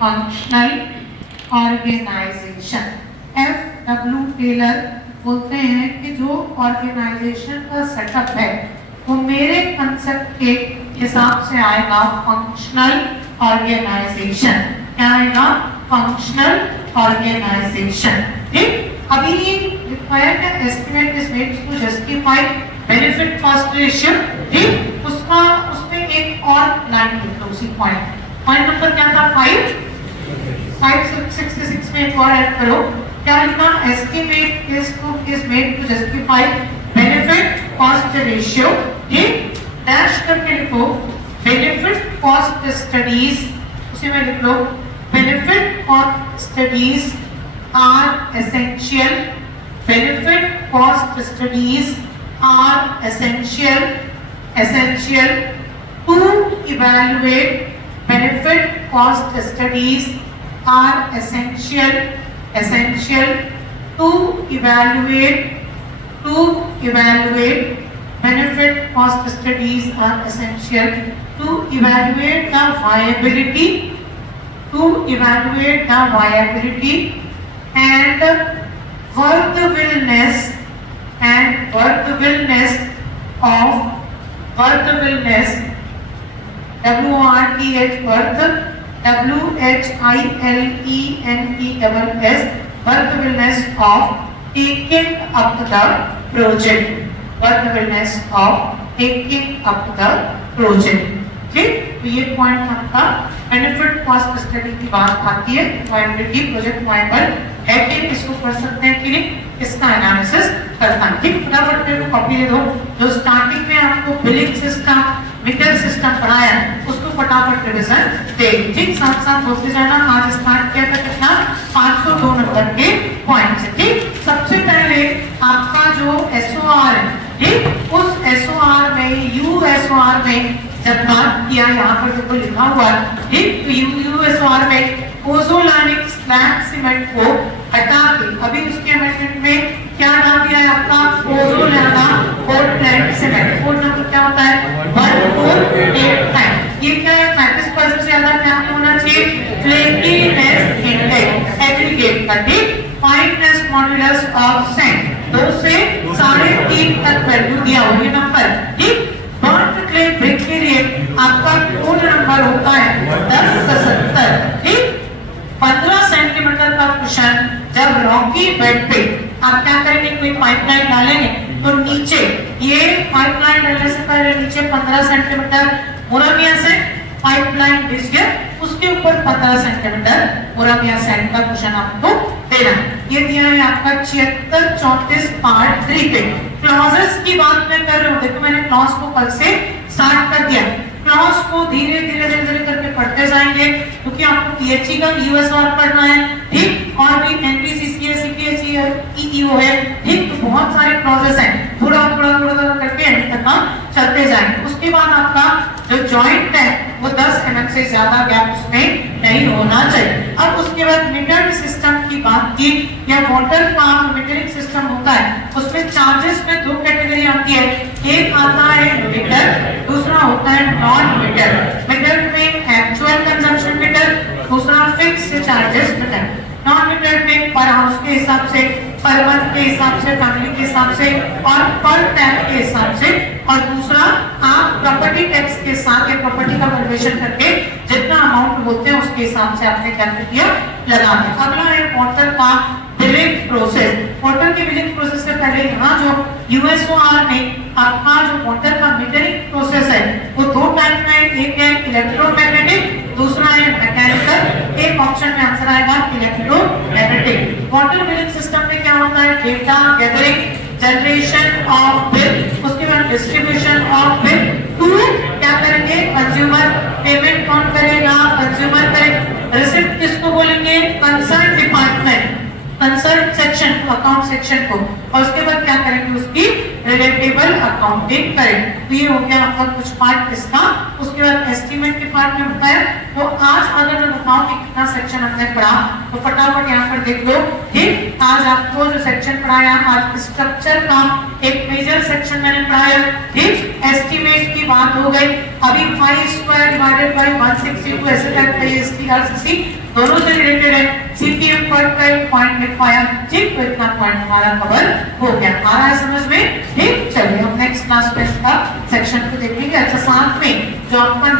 Functional organisation. FW Taylor बोलते हैं कि जो ऑर्गेनाइजेशन का सेटअप है वो मेरे कंसेप्ट के हिसाब से आएगा फंक्शनल ऑर्गेनाइजेशन। क्या आएगा? Functional organization. ठीक, अभी required estimate is made to justify benefit cost ratio. ठीक, उसका उसमें एक और लाइन लिख लो उसी पॉइंट नंबर क्या था? 566 में एक और ऐड करो। क्या लिखा? Estimate is made to justify benefit cost ratio. ठीक, डैश करके लिखो बेनिफिट कॉस्ट स्टडीज, उसी में लिख लो benefit cost studies are essential. Benefit cost studies are essential to evaluate. Benefit cost studies are essential to evaluate. Benefit cost studies are essential to evaluate the viability and worthwhileness of worthwhileness, WRTH worth, WHILENESS, worthwhileness of taking up the project. Worthwhileness of taking up the project. ठीक, तो ये point आपका benefit cost study की बात आती है। Viability project viable है कि इसको कर सकते हैं कि नहीं, इसका एनालिसिस करता है। ठीक, फटाफट मेरे को कॉपी दे दो। जो स्टार्टिंग में आपको बिलिंग सिस्टम, मीटर सिस्टम पढ़ाया उसको फटाफट रिवीजन दे। ठीक, साथ साथ बोलते जाना। आज स्टार्ट किया था कितना? 502 नंबर के पॉइंट से। ठीक, सबसे पहले आपका जो SOR है, ठीक, उस SOR में USOR में जब बात किया, यहाँ पर देखो लिखा हुआ है, ठीक, USOR में पोज़ोलानिक स्लैग सीमेंट को हटा के अभी उसके अमेंडमेंट में क्या नाम दिया है आपका? Pozzolana Portland cement. Code number क्या होता है? 1489। ये क्या है? 35% से ज्यादा क्या होना चाहिए? फ्लेकीनेस इंडेक्स एग्रीगेट का। ठीक, फाइननेस मॉड्यूलस ऑफ सैंड 2 से 3.5 तक वैल्यू दिया हुआ है नंबर। ठीक, बर्न क्ले ब्रिक के लिए आपका कोड नंबर होता है 1070। ठीक, 15 सेंटीमीटर का कुशन जब रॉकी बेड पे आप क्या करेंगे? कोई पाइपलाइन डालेंगे तो नीचे ये पाइपलाइन डालने से पहले नीचे 15 सेंटीमीटर मुरमिया से पाइपलाइन बिछ गया, उसके ऊपर 15 सेंटीमीटर मुरमिया सैंड का कुशन आपको देना। ये दिया है आपका 76-34 पार्ट 3 पे। क्लॉजेस की बात मैं कर रही हूँ। देखो मैंने क्लॉज को कल से स्टार्ट कर दिया। क्लॉज को धीरे धीरे करके पढ़ते जाएंगे क्योंकि आपको PHE का USOR पढ़ना है। ठीक, और भी NPCC CPHE EEO है। ठीक, तो बहुत सारे क्लॉजेस हैं, थोड़ा करके एंड तक हम चलते जाएंगे। उसके बाद आपका जो जॉइंट है वो 10 mm से ज्यादा गैप उसमें नहीं होना चाहिए। अब उसके बाद मीटर सिस्टम की बात की, या वाटर पंप मीटरिंग सिस्टम होता है, उसमें चार्जेस में 2 कैटेगरी आती है। एक आता है मीटर, दूसरा होता है नॉन मीटर। मीटर में एक्चुअल कंजम्पशन मीटर, दूसरा fix charges meter. Non meter में पर हाउस के हिसाब से, पर मंथ के हिसाब से, फैमिली के हिसाब से और पर टैप के हिसाब से, और दूसरा आप प्रॉपर्टी टैक्स के साथ या प्रॉपर्टी का वैल्यूएशन करके जितना अमाउंट बोलते हैं उसके हिसाब से आपने कैलकुलेट लगा दिया। अगला है वाटर का बिलिंग प्रोसेस। वाटर के बिलिंग प्रोसेस से पहले यहाँ जो USOR में आपका जो वाटर का मीटरिंग प्रोसेस है वो 2 टाइप का है। एक है इलेक्ट्रोमैग्नेटिक, दूसरा है मैकेनिकल। एक ऑप्शन में आंसर आएगा इलेक्ट्रोमैग्नेटिक। वाटर बिलिंग सिस्टम में क्या होता है? Data gathering, generation of bill, उसके बाद डिस्ट्रीब्यूशन ऑफ बिल टू क्या करेंगे? कंज्यूमर। पेमेंट कौन करेगा? कंज्यूमर करेगा। रिसिप्ट किसको बोलेंगे? Concern department, concern section, account section को। और उसके बाद क्या करेंगे? उसकी रिलेटेबल अकाउंटिंग करें। तो ये हो गया आपका कुछ पार्ट इसका। उसके बाद एस्टीमेट के पार्ट में होता है। तो आज अगर मैं बताऊं कि कितना सेक्शन हमने पढ़ा तो फटाफट यहाँ पर देख लो। ठीक, आज आपको जो सेक्शन पढ़ाया, आज स्ट्रक्चर का एक मेजर सेक्शन मैंने पढ़ाया। ठीक, एस्टीमेट की बात हो गई। अभी 5 स्क्वायर डिवाइडेड बाय 162 ऐसे टाइप का ये STRCC दोनों से रिलेटेड है। CPM पॉइंट का एक पॉइंट लिखवाया। ठीक, तो इतना पॉइंट हमारा कवर हो गया। आ रहा है समझ में? ठीक, चलिए हम नेक्स्ट क्लास में इसका सेक्शन को देखेंगे। अच्छा, साथ में जो आपका